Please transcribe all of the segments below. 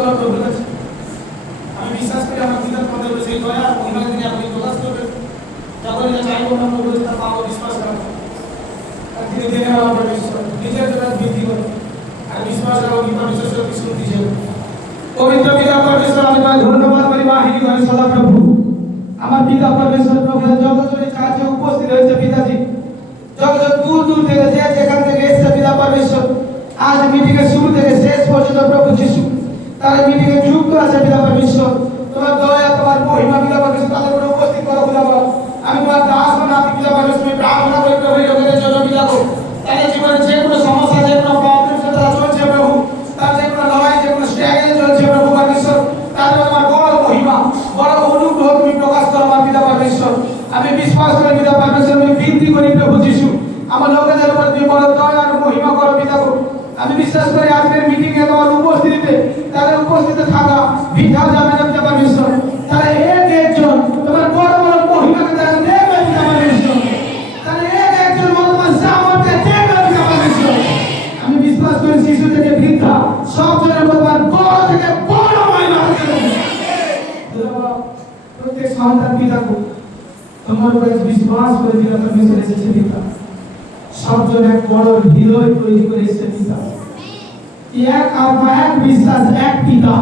করা প্রভুর কাছে। আমি বিশ্বাস করি আমার পিতার মধ্যে সেই দয়া মহিমা তিনি আপনি প্রকাশ করবেন। যখন এটা চাইবো না প্রভু তা পাবো বিশ্বাস রাখবো। আর ধীরে ধীরে আমার পরমেশ্বর নিজের জন্য বৃদ্ধি করে আর বিশ্বাস রাখবো কি পরমেশ্বর কি শুনতে যাবে। পবিত্র পিতা পরমেশ্বর আমি ধন্যবাদ করি বাহিনী করে সদা প্রভু। আমার পিতা পরমেশ্বর প্রভু জগৎজুড়ে চাচে উপস্থিত হয়েছে পিতাজি। জগৎ দূর দূর থেকে যে যেখান থেকে এসেছে পিতা পরমেশ্বর আজ মিটিং এর শুরু থেকে শেষ পর্যন্ত প্রভু যিশু তারা মিটিং এ যুক্ত আছে পিতা পরমেশ্বর। তোমার দয়া তোমার মহিমা পিতা পরমেশ্বর তাদের উপর উপস্থিত করো পিতা। আমি তোমার দাস বানাতে পিতা পরমেশ্বর প্রার্থনা করি প্রভু লোকেদের জন্য পিতা। তাদের জীবনে যে কোনো সমস্যা যে কোনো প্রবলেম তারা চলছে প্রভু, তার যে কোনো লড়াই যে কোনো স্ট্রাগল চলছে প্রভু পরমেশ্বর, তাদের তোমার বড় মহিমা বড় অনুগ্রহ তুমি প্রকাশ করো আমার পিতা পরমেশ্বর। আমি বিশ্বাস করি পিতা পরমেশ্বর আমি বিনতি করি প্রভু যিশু আমার লোকেদের উপর তুমি বড় দয়া আর মহিমা করো পিতা। আমি বিশ্বাস করি আজকের মিটিং এ তোমার উপস্থিতিতে তাদের উপস্থিতি থাকা বৃথা যাবে না পিতা পরমেশ্বর। তারা একজন তোমার বড় বড় মহিমাকে তারা দেখবে পিতা পরমেশ্বর। তারা একজন তোমার সামর্থ্যে দেখবে পিতা পরমেশ্বর। আমি বিশ্বাস করি শিশু থেকে বৃদ্ধা সব জনের তোমার বড় থেকে বড় মহিমা দেবে। প্রত্যেক সন্তান পিতাকে তোমার উপরে বিশ্বাস করে পিতা পরমেশ্বর এসেছে পিতা। সবজন এক বড় হৃদয় তৈরি করে এসেছে পিতা। এক আত্মা এক বিশ্বাস এক পিতা।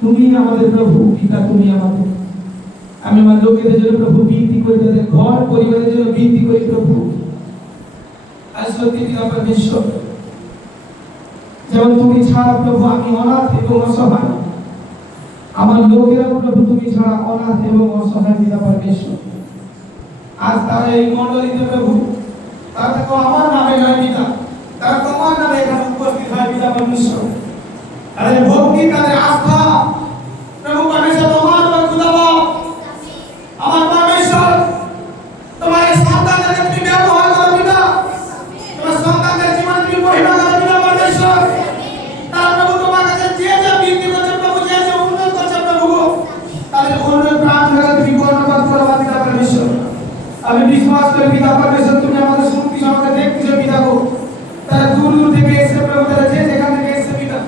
তুমি আমাদের প্রভু পিতা, তুমি আমাদের। আমি আমার লোকেদের জন্য প্রভু বিনতি করি, তাদের ঘর পরিবারের জন্য বিনতি করি প্রভু। আজ সত্যি পিতা পরমেশ্বর যেমন তুমি ছাড়া প্রভু আমি অনাথ এবং অসহায়, আমার লোকেরা প্রভু তুমি ছাড়া অনাথ এবং অসহায় পিতা পরমেশ্বর। আজ তারা এই মণ্ডলীতে প্রভু তারা তো আমার নামে নয় পিতা, তারা তোমার নামে এখানে উপস্থিত হয় পিতা পরমেশ্বর। তাদের ভক্তি তাদের আস্থা প্রভু পরমেশ্বর তোমার উপর খুদাবা। আমার পরমেশ্বর তোমার সন্তানদের তুমি ব্যবহার করো পিতা, তোমার সন্তানদের জীবন তুমি মহিমা করো পিতা পরমেশ্বর। তারা প্রভু তোমার কাছে যে যে বিনতি করছে প্রভু, যে যে অনুরোধ করছে প্রভু, তাদের অনুরোধ প্রার্থনা তুমি কর্ণপাত করো পিতা পরমেশ্বর। আমি বিশ্বাস করি পিতা পরমেশ্বর তুমি আমাদের শুনতে সমাজে দেখতেছো পিতা গো। তারা দূর দূর থেকে এসে প্রভু তারা যে যেখান থেকে এসে পিতা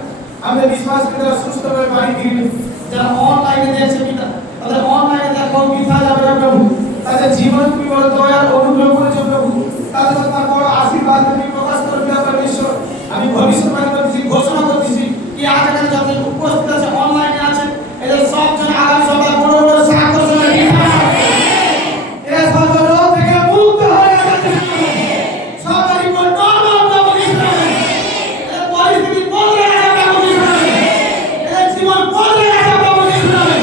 আমরা বিশ্বাস করি তারা সুস্থ হয়ে বাড়ি ফিরবে। যারা অনলাইনে দেখছে পিতা তাদের অনলাইনে দেখো মিথ্যা যাবে না প্রভু। তাদের জীবন তুমি বড় দয়ার অনুগ্রহ করেছো প্রভু, তাদের তোমার বড় আশীর্বাদ তুমি প্রকাশ করো পিতা পরমেশ্বর। আমি ভবিষ্যৎবাণী করতেছি, ঘোষণা করতেছি কি আজ এখানে যত উপস্থিত আছে অনলাইনে আছে এদের সব জন আগামী সপ্তাহে বড় বড় সাক্ষর শুনে এরা সব রোগ থেকে মুক্ত হয়ে যাবে। সবারই কোন নরম প্রভু ইসরায়েল এর পরিস্থিতি বদলে যাবে প্রভু ইসরায়েল, এর জীবন বদলে যাবে প্রভু ইসরায়েল।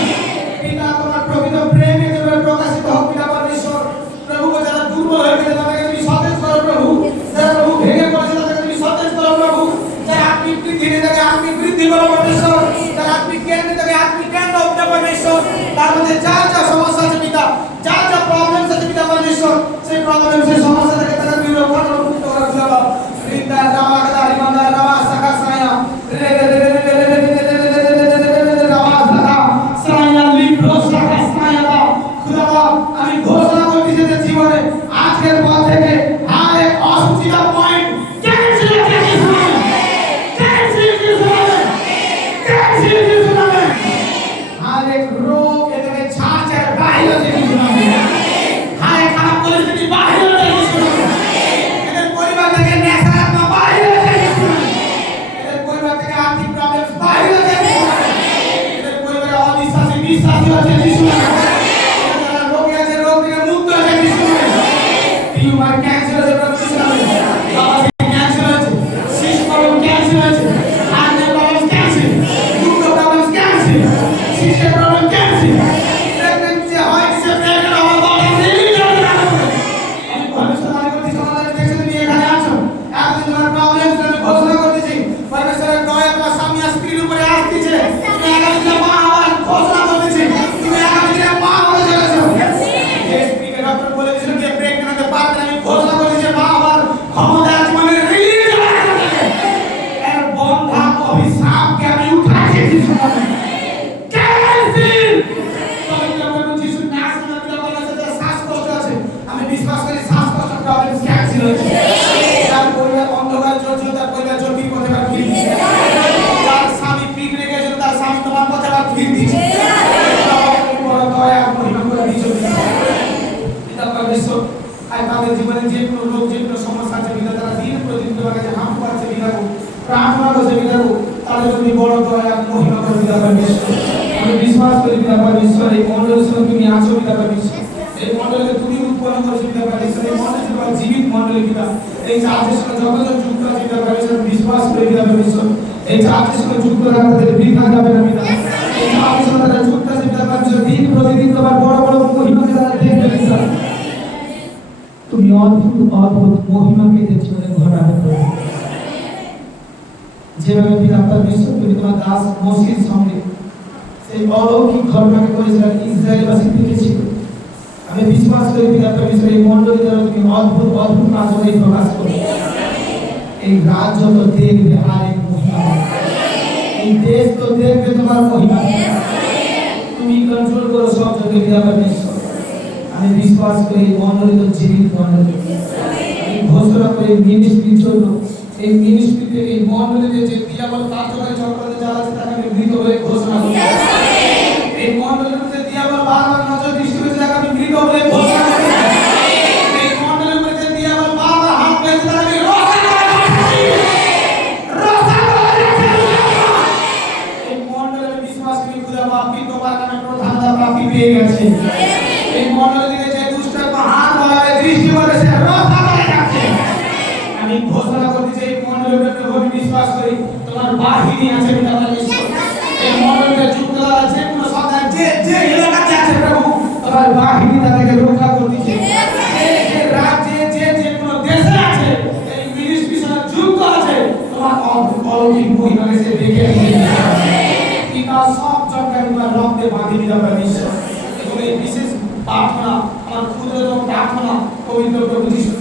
পিতা তোমার প্রকৃত প্রেমে যেন প্রকাশিত হোক পিতা পরমেশ্বর। প্রভু যারা দুর্বল হয়ে গেছে তাদেরকে তুমি সতেজ করো প্রভু, যারা প্রভু ভেঙে পড়েছে তাদেরকে তুমি সতেজ করো প্রভু, যারা আত্মিক বৃদ্ধি নেই তাকে আত্মিক বৃদ্ধি করো পরমেশ্বর, যারা আত্মিক জ্ঞান নেই তাকে আত্মিক জ্ঞান দাও পিতা পরমেশ্বর। তার মধ্যে যা যা সমস্যা আছে পিতা, যা যা প্রবলেম আছে পিতা পরমেশ্বর, সেই প্রবলেম সেই সমস্যা থেকে তারা বিরোধ করো মুক্ত করো পিতা। রিন্দা রামা কাদা রিমান্দা রামা সাকা সায়া রে রে রে রে রে রামা সাকা সায়া লিব্রো সাকা সায়া খুদা। আমি ঘোষণা করতেছি যে জীবনে আজকের পর থেকে আর এক অসুচিতা পয়েন্ট ক্যান্সেল আর এক রোগ এটাকে ছাড়ছে বাইরে থেকে শোনাবে। হায় খারাপ পরিস্থিতি বাইরে থেকে শোনাবে। এদের পরিবার থেকে নেশা বাইরে থেকে শোনাবে। এদের পরিবার থেকে আর্থিক জীবনে যে কোনো রোগ যে কোনো সমস্যা আছে বিনা তারা দিন প্রতিদিন তোমার কাছে হাম পাচ্ছে বিনাবো প্রার্থনা করছে বিনাবো তাদের তুমি বড় দয়া মহিমা করে বিনা পরমেশ্বর আমি বিশ্বাস করি বিনা পরমেশ্বর এই মণ্ডলের সঙ্গে তুমি আছো বিনা পরমেশ্বর এই মণ্ডলকে তুমি উৎপন্ন করেছো বিনা পরমেশ্বর এই মণ্ডল তোমার জীবিত মণ্ডলী বিনা এই চার্চের সঙ্গে যতজন যুক্ত আছে বিনা পরমেশ্বর বিশ্বাস করি বিনা পরমেশ্বর এই চার্চের সঙ্গে যুক্ত থাকা তাদের বৃথা যাবে না বিনা এই চার্চের সঙ্গে তারা যুক্ত আছে বিনা পরমেশ্বর দিন প্রতিদিন তোমার বড় বড় মহিমাকে তারা দেখবে বিনা তুমি অদ্ভুত অদ্ভুত মহিমাকে এদের জীবনে ঘটাতে পারো যেভাবে পিতা পরমেশ্বর তুমি তোমার দাস মসির সঙ্গে সেই অলৌকিক ঘটনাকে করেছিলেন ইসরায়েলবাসী দেখেছিল আমি বিশ্বাস করি পিতা পরমেশ্বর এই মণ্ডলী দ্বারা তুমি অদ্ভুত অদ্ভুত কাজগুলি প্রকাশ করো এই রাজ্য তো দেখবে আর এই মহিমা এই দেশ তো দেখবে তোমার মহিমা তুমি কন্ট্রোল করো সব জগতে পিতা পরমেশ্বর আমি বিশ্বাস করি এই মণ্ডলী তো জীবিত মণ্ডলী আমি ঘোষণা করি মিনিস্ট্রির জন্য এই মিনিস্ট্রিতে এই মণ্ডলীতে যে দিয়াবল কার্যকরী চক্রান্ত চালাচ্ছে তাকে আমি মৃত বলে ঘোষণা করি এই মণ্ডলীর মধ্যে দিয়াবল বারবার নজর দৃষ্টি করেছে তাকে আমি মৃত বলে ঘোষণা করি এই মণ্ডলীর মধ্যে দিয়াবল বারবার হাত পেয়েছে তাকে আমি এই মণ্ডলীর বিশ্বাস করি খুদা বাপি তোমার নামে প্রধানতা প্রাপ্তি পেয়ে গেছে এই মণ্ডলীর দিকে যে দুষ্টাত্ম হাত বাড়াবে দৃষ্টি করেছে রক্ষা করে যাচ্ছে আমি ঘোষণা করতে চাই এই মণ্ডলীর উপরে আমি বিশ্বাস করি তোমার বাহিনী আছে পিতা পরমেশ্বর এই মণ্ডলীতে যুক্ত আছে কোন সরকার যে যে এলাকাতে আছে প্রভু তোমার বাহিনী তাদেরকে রক্ষা করতেছে যে রাজ্যে যে যে কোন দেশে আছে এই মিনিস্ট্রির সাথে যুক্ত আছে তোমার অলৌকিক মহিমাকে সে দেখে পিতা সব জগৎ তোমার রক্তে বাঁধি পিতা পরমেশ্বর এবং এই বিশেষ প্রার্থনা আমার ক্ষুদ্রতম প্রার্থনা পবিত্র প্রভু যিশু